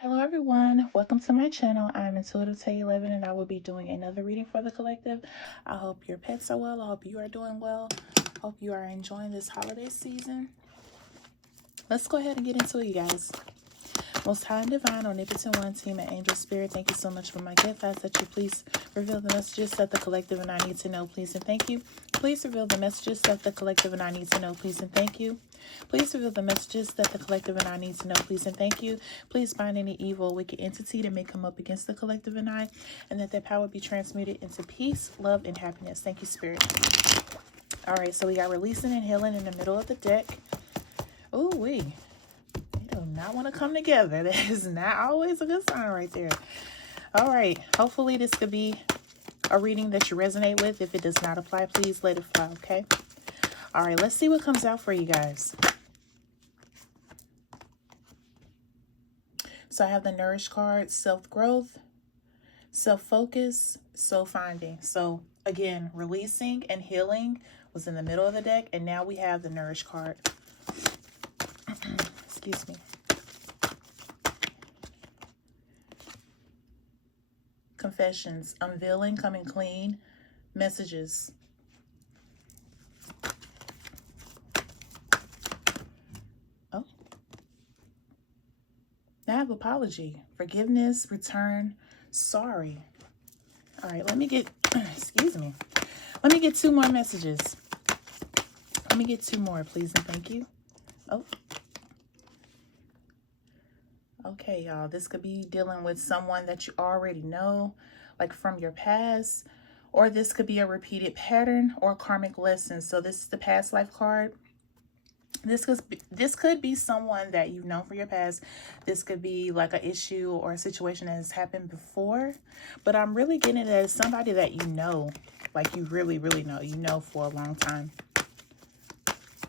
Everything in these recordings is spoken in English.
Hello everyone, welcome to my channel. I'm Intuitive Tay 11 and I will be doing another reading for the collective. I hope your pets are well. I hope you are doing well. Hope you are enjoying this holiday season. Let's go ahead and get into it, you guys. Most High and Divine, Omnipotent One, Team and Angel Spirit, thank you so much for my gift. I ask that you please reveal the messages that the collective and I need to know, please and thank you. Please reveal the messages that the collective and I need to know, please and thank you. Please reveal the messages that the collective and I need to know, please and thank you. Please bind any evil, wicked entity that may come up against the collective and I, and that their power be transmuted into peace, love, and happiness. Thank you, Spirit. All right, so we got releasing and healing in the middle of the deck. Ooh, they do not want to come together. That is not always a good sign right there. All right, hopefully this could be a reading that you resonate with. If it does not apply, please let it fly, okay? All right, let's see what comes out for you guys. So I have the Nourish card, self-growth, self-focus, soul-finding. So again, releasing and healing was in the middle of the deck, and now we have the Nourish card. Excuse me. Confessions, unveiling, coming clean, messages. Oh. Now I have apology, forgiveness, return, sorry. All right, let me get, excuse me. Let me get two more messages. Let me get two more, please and thank you. Oh. Okay, y'all, this could be dealing with someone that you already know, like from your past, or this could be a repeated pattern or karmic lesson. So this is the past life card. This could be someone that you've known for your past. This could be like an issue or a situation that has happened before, but I'm really getting it as somebody that you know, like you really, really know, for a long time.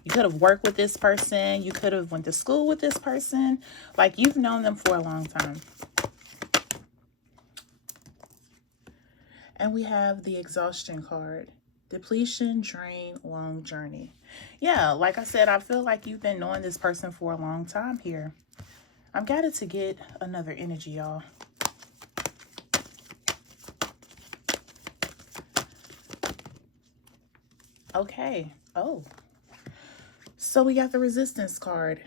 You could have worked with this person. You could have went to school with this person. Like you've known them for a long time. And we have the exhaustion card. Depletion, drain, long journey. Yeah, like I said, I feel like you've been knowing this person for a long time here. I've got it to get another energy, y'all. Okay. Oh. So we got the resistance card.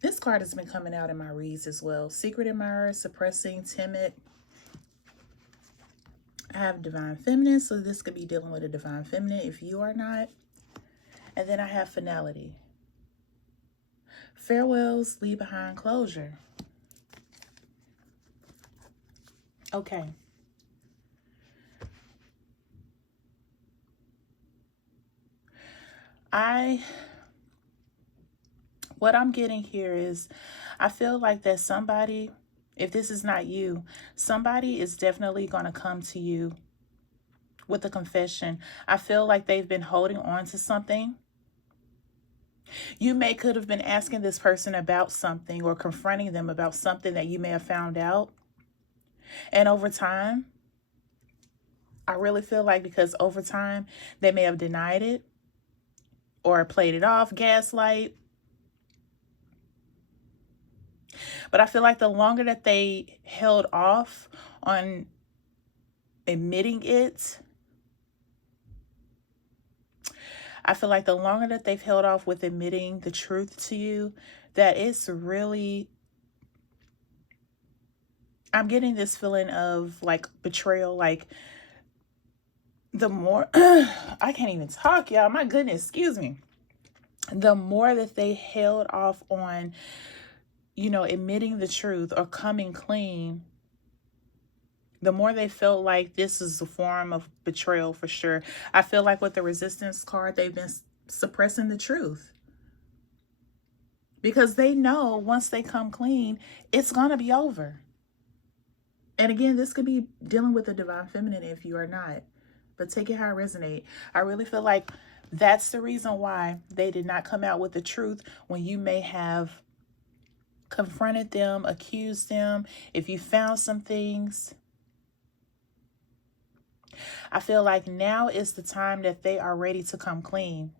This card has been coming out in my reads as well. Secret admirer, suppressing, timid. I have divine feminine, so this could be dealing with a divine feminine if you are not. And then I have finality. Farewells, leave behind closure. Okay. What I'm getting here is, I feel like that somebody, if this is not you, somebody is definitely going to come to you with a confession. I feel like they've been holding on to something. You could have been asking this person about something or confronting them about something that you may have found out. And over time, I really feel like because over time, they may have denied it or played it off, gaslight. But I feel like the longer that they held off on admitting it, I feel like the longer that they've held off with admitting the truth to you, that it's really, I'm getting this feeling of like betrayal, like the more, I can't even talk, y'all, my goodness, excuse me. The more that they held off on, admitting the truth or coming clean, the more they felt like this is a form of betrayal for sure. I feel like with the resistance card, they've been suppressing the truth. Because they know once they come clean, it's going to be over. And again, this could be dealing with the divine feminine if you are not. But take it how it resonates. I really feel like that's the reason why they did not come out with the truth when you may have confronted them, accused them, if you found some things. I feel like now is the time that they are ready to come clean.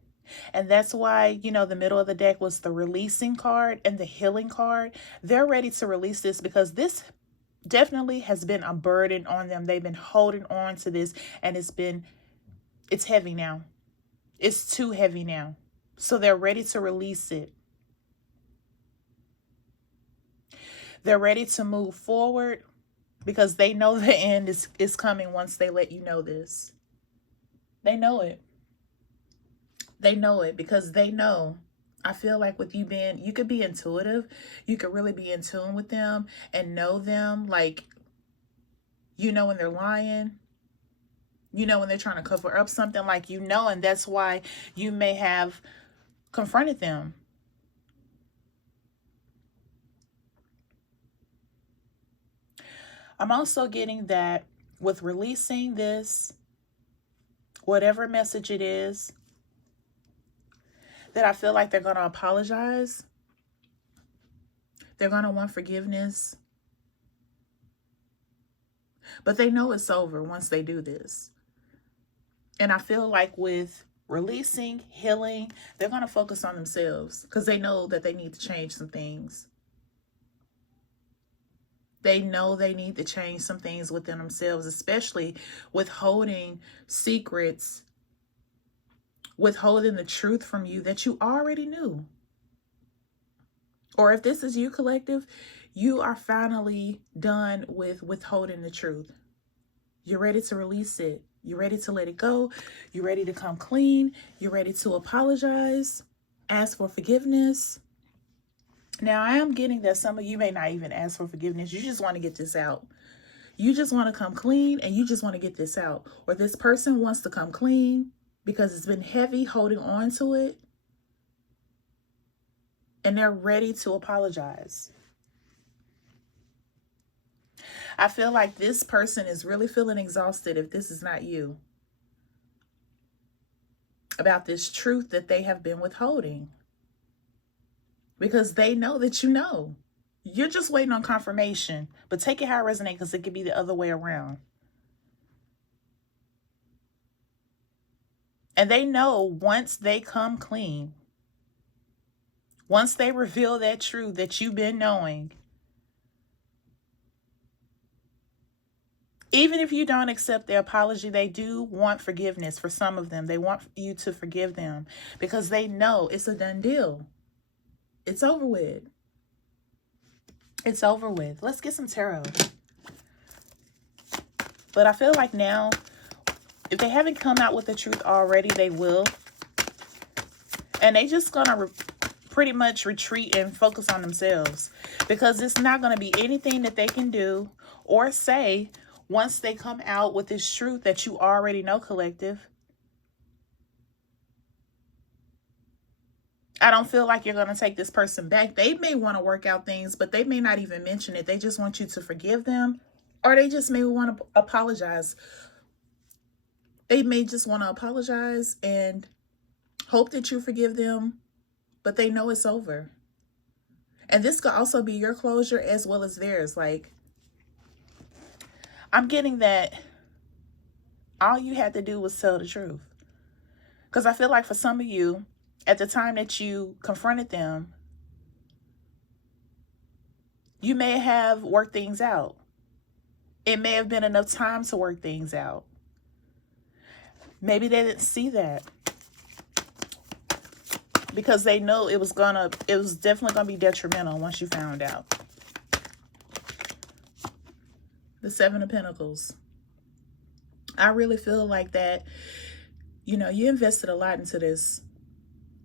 And that's why, the middle of the deck was the releasing card and the healing card. They're ready to release this because this definitely has been a burden on them. They've been holding on to this, and it's heavy now. It's too heavy now. So they're ready to release it. They're ready to move forward because they know the end is coming once they let you know this. They know it. They know it because they know. I feel like with you could be intuitive. You could really be in tune with them and know them. Like, when they're lying. When they're trying to cover up something, like, and that's why you may have confronted them. I'm also getting that with releasing this, whatever message it is, that I feel like they're going to apologize. They're going to want forgiveness. But they know it's over once they do this. And I feel like with releasing, healing, they're going to focus on themselves because they know that they need to change some things. They know they need to change some things within themselves, especially withholding secrets, withholding the truth from you that you already knew. Or if this is you, collective, you are finally done with withholding the truth. You're ready to release it. You're ready to let it go. You're ready to come clean. You're ready to apologize, ask for forgiveness. Now, I am getting that some of you may not even ask for forgiveness. You just want to get this out. You just want to come clean and you just want to get this out. Or this person wants to come clean because it's been heavy holding on to it. And they're ready to apologize. I feel like this person is really feeling exhausted, if this is not you, about this truth that they have been withholding. Because they know that you know. You're just waiting on confirmation. But take it how it resonates, because it could be the other way around. And they know once they come clean, once they reveal that truth that you've been knowing, even if you don't accept their apology, they do want forgiveness for some of them. They want you to forgive them because they know it's a done deal. It's over with. It's over with. Let's get some tarot. But I feel like now, if they haven't come out with the truth already, they will. And they just gonna pretty much retreat and focus on themselves. Because it's not going to be anything that they can do or say once they come out with this truth that you already know, collective. I don't feel like you're going to take this person back. They may want to work out things, but they may not even mention it. They just want you to forgive them, or they just may want to apologize. They may just want to apologize and hope that you forgive them, but they know it's over. And this could also be your closure as well as theirs. Like, I'm getting that all you had to do was tell the truth. Because I feel like for some of you, at the time that you confronted them, you may have worked things out. It may have been enough time to work things out. Maybe they didn't see that because they know it was definitely gonna be detrimental once you found out. The Seven of Pentacles. I really feel like that, you invested a lot into this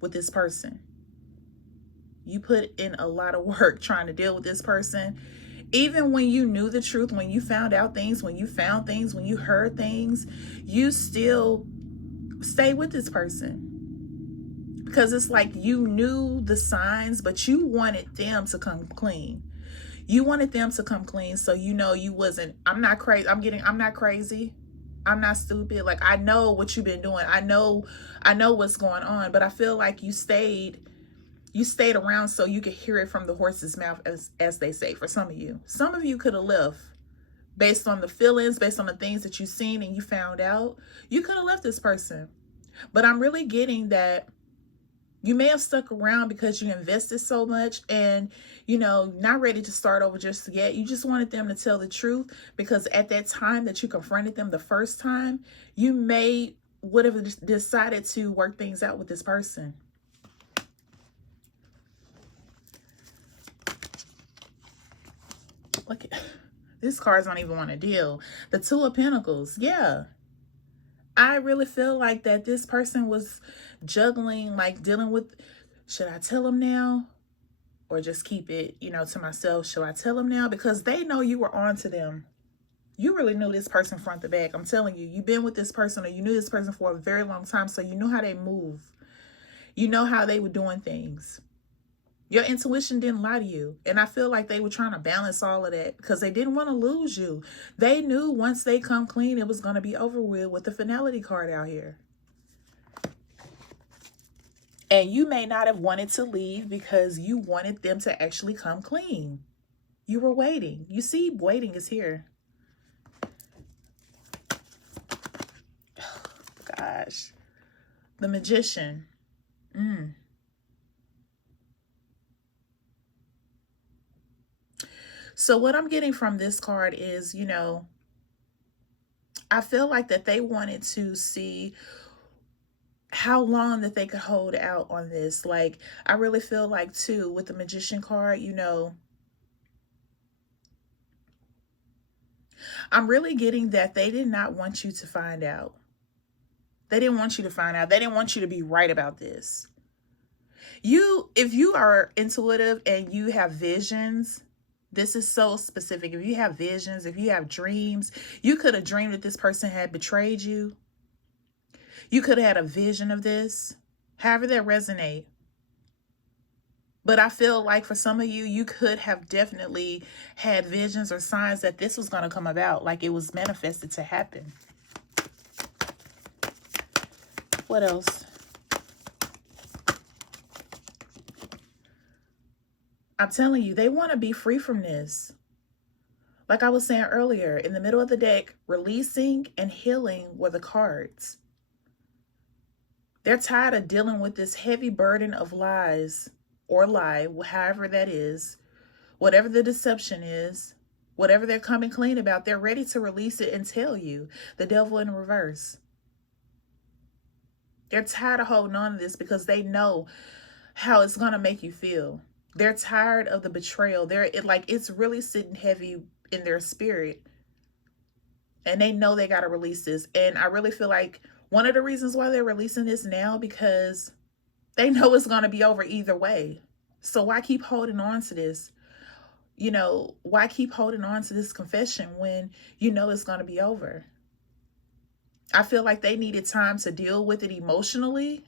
with this person. You put in a lot of work trying to deal with this person. Even when you knew the truth, when you found out things, when you found things, when you heard things, you still stay with this person. Because it's like you knew the signs, but you wanted them to come clean. You wanted them to come clean so you wasn't, I'm not crazy. I'm not crazy. I'm not stupid. Like, I know what you've been doing. I know what's going on. But I feel like you stayed around so you could hear it from the horse's mouth, as they say, for some of you. Some of you could have left based on the feelings, based on the things that you've seen and you found out. You could have left this person. But I'm really getting that You may have stuck around because you invested so much and, you know, not ready to start over just yet. You just wanted them to tell the truth because at that time that you confronted them the first time, you would have decided to work things out with this person. Look at this cards don't even want to deal. The Two of Pentacles. Yeah. I really feel like that this person was juggling, like dealing with, should I tell them now or just keep it, you know, to myself? Should I tell them now? Because they know you were on to them. You really knew this person front to back. I'm telling you, you've been with this person or you knew this person for a very long time. So you know how they move. You know how they were doing things. Your intuition didn't lie to you. And I feel like they were trying to balance all of that because they didn't want to lose you. They knew once they come clean, it was going to be over with the finality card out here. And you may not have wanted to leave because you wanted them to actually come clean. You were waiting. You see, waiting is here. Oh, gosh. The Magician. So what I'm getting from this card is, you know, I feel like that they wanted to see how long that they could hold out on this. Like, I really feel like, too, with the Magician card, you know, I'm really getting that they did not want you to find out. They didn't want you to find out. They didn't want you to be right about this. If you are intuitive and you have visions, this is so specific. If you have visions, if you have dreams, you could have dreamed that this person had betrayed you. You could have had a vision of this. However that resonate. But I feel like for some of you, you could have definitely had visions or signs that this was going to come about. Like it was manifested to happen. What else? I'm telling you, they want to be free from this. Like I was saying earlier, in the middle of the deck, releasing and healing were the cards. They're tired of dealing with this heavy burden of lies or lie, however that is, whatever the deception is, whatever they're coming clean about, they're ready to release it and tell you. The Devil in reverse. They're tired of holding on to this because they know how it's going to make you feel. They're tired of the betrayal. It's really sitting heavy in their spirit. And they know they got to release this. And I really feel like one of the reasons why they're releasing this now, because they know it's going to be over either way. So why keep holding on to this? You know, why keep holding on to this confession when you know it's going to be over? I feel like they needed time to deal with it emotionally,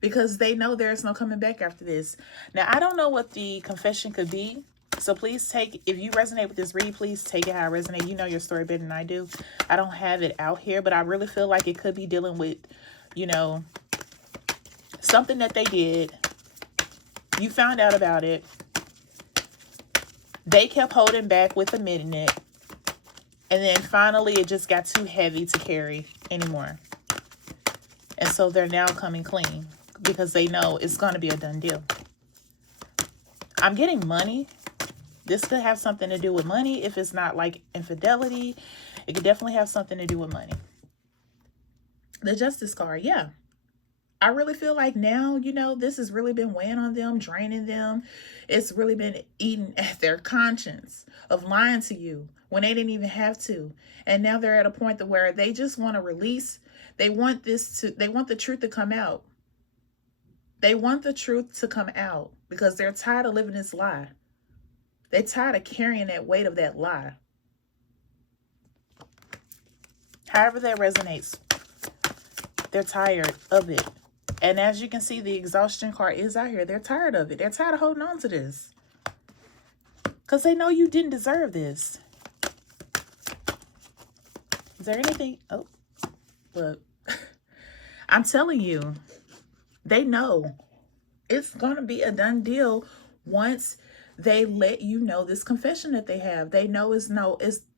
because they know there's no coming back after this. Now, I don't know what the confession could be. So please if you resonate with this read, please take it how I resonate. You know your story better than I do. I don't have it out here, but I really feel like it could be dealing with, you know, something that they did. You found out about it. They kept holding back with admitting it. And then finally, it just got too heavy to carry anymore. And so they're now coming clean, because they know it's going to be a done deal. I'm getting money. This could have something to do with money. If it's not like infidelity, it could definitely have something to do with money. The Justice card, yeah. I really feel like now, you know, this has really been weighing on them, draining them. It's really been eating at their conscience of lying to you when they didn't even have to. And now they're at a point where they just want to release. They want the truth to come out. They want the truth to come out because they're tired of living this lie. They're tired of carrying that weight of that lie. However that resonates, they're tired of it. And as you can see, the exhaustion card is out here. They're tired of it. They're tired of holding on to this, because they know you didn't deserve this. Is there anything? Oh, look. I'm telling you, they know it's going to be a done deal once they let you know this confession that they have. They know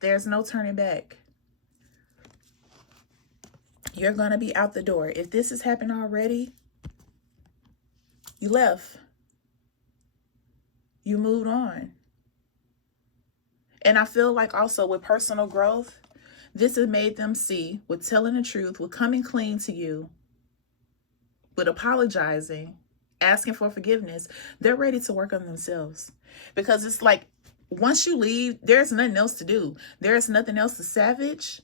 there's no turning back. You're going to be out the door. If this has happened already, You left. You moved on. And I feel like also with personal growth, this has made them see, with telling the truth, with coming clean to you, with apologizing, asking for forgiveness, they're ready to work on themselves. Because it's like, once you leave, there's nothing else to do. There's nothing else to salvage.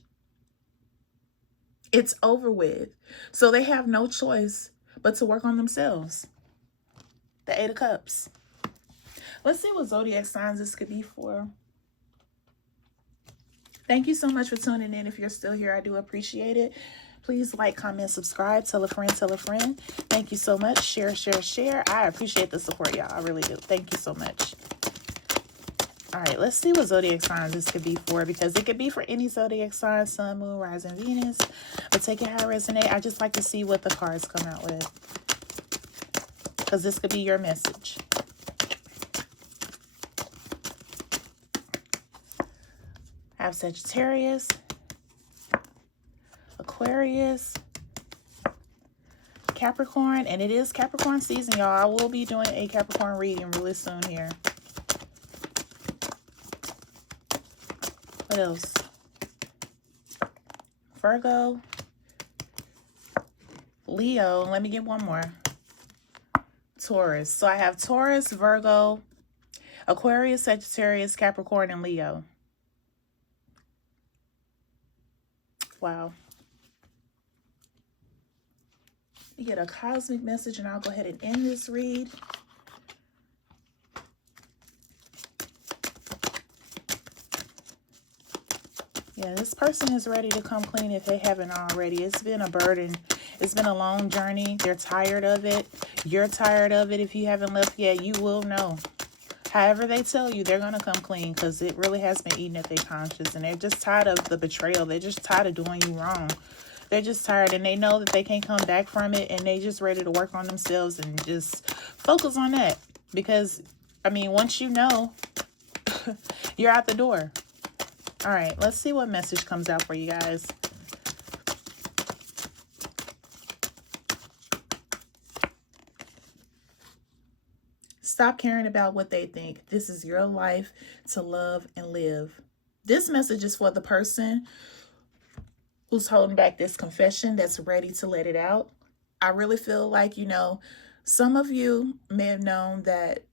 It's over with. So they have no choice but to work on themselves. The Eight of Cups. Let's see what zodiac signs this could be for. Thank you so much for tuning in. If you're still here, I do appreciate it. Please like, comment, subscribe, tell a friend, tell a friend. Thank you so much. Share, share, share. I appreciate the support, y'all. I really do. Thank you so much. All right, let's see what zodiac signs this could be for, because it could be for any zodiac sign, sun, moon, rising, Venus. But take it how it resonates. I just like to see what the cards come out with, because this could be your message. I have Sagittarius, Aquarius, Capricorn, and it is Capricorn season, y'all. I will be doing a Capricorn reading really soon here. What else? Virgo, Leo. Let me get one more. Taurus. So I have Taurus, Virgo, Aquarius, Sagittarius, Capricorn, and Leo. Wow. You get a cosmic message, and I'll go ahead and end this read. Yeah, this person is ready to come clean if they haven't already. It's been a burden. It's been a long journey. They're tired of it. You're tired of it. If you haven't left yet, you will know. However they tell you, they're going to come clean, because it really has been eating at their conscience. And they're just tired of the betrayal. They're just tired of doing you wrong. They're just tired, and they know that they can't come back from it. And they just ready to work on themselves and just focus on that. Because, I mean, once you know, you're out the door. All right, let's see what message comes out for you guys. Stop caring about what they think. This is your life to love and live. This message is for the person who's holding back this confession, that's ready to let it out. I really feel like, you know, some of you may have known that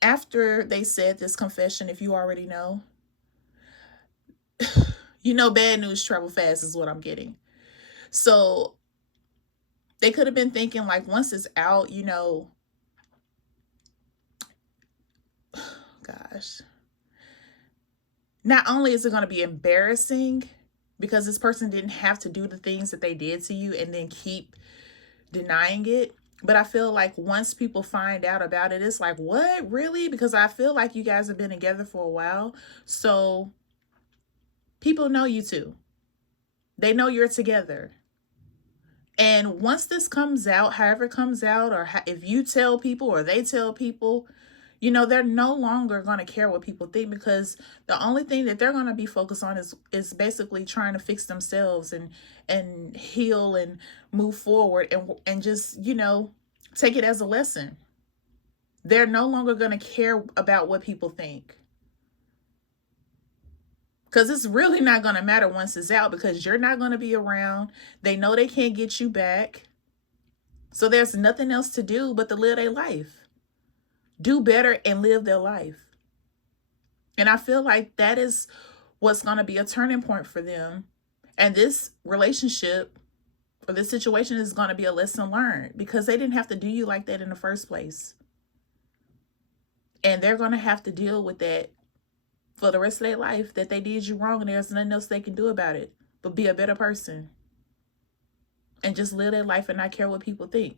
after they said this confession, if you already know, you know, bad news travel fast is what I'm getting. So they could have been thinking, like, once it's out, you know, gosh, not only is it going to be embarrassing because this person didn't have to do the things that they did to you and then keep denying it, but I feel like once people find out about it, it's like, what, really? Because I feel like you guys have been together for a while, so people know you two. They know you're together. And once this comes out, however it comes out, or if you tell people or they tell people, you know, they're no longer going to care what people think, because the only thing that they're going to be focused on is basically trying to fix themselves and heal and move forward and just, you know, take it as a lesson. They're no longer going to care about what people think. Because it's really not going to matter once it's out, because you're not going to be around. They know they can't get you back. So there's nothing else to do but to live their life. Do better and live their life. And I feel like that is what's going to be a turning point for them. And this relationship or this situation is going to be a lesson learned, because they didn't have to do you like that in the first place. And they're going to have to deal with that for the rest of their life, that they did you wrong, and there's nothing else they can do about it but be a better person and just live their life and not care what people think.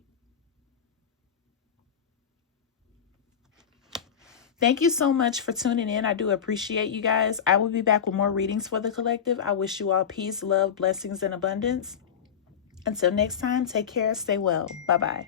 Thank you so much for tuning in. I do appreciate you guys. I will be back with more readings for the collective. I wish you all peace, love, blessings, and abundance. Until next time, take care, stay well. Bye-bye.